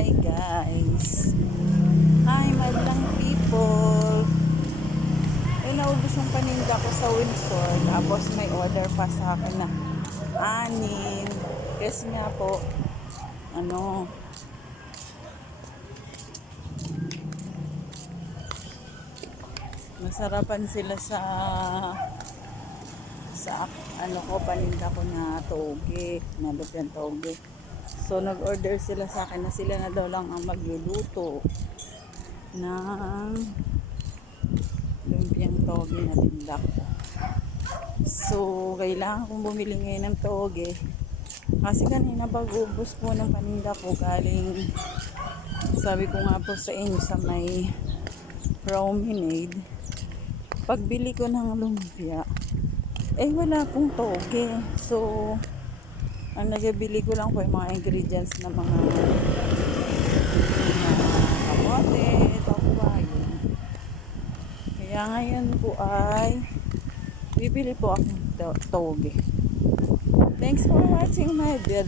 Hi guys. Hi madlang people. Naubos yung paninda ko sa Windsor. Tapos may order pa sa akin na anin. Kasi nga po, masarapan sila sa ko, paninda ko na toge, nalupyan toge. So nag-order sila sa akin na sila na daw lang ang magluluto ng lumpiang toge na tinda ko. So kailangan kong bumili ngayon ng toge kasi kanina pag-ubos po ng paninda ko galing, sabi ko nga po sa inyo, sa may promenade, pagbili ko ng lumpia wala pong toge. So ang nagabili ko lang po yung mga ingredients na mga kamote, tokwa, yun. Kaya ngayon po ay bibili po ako ng toge. Thanks for watching my video.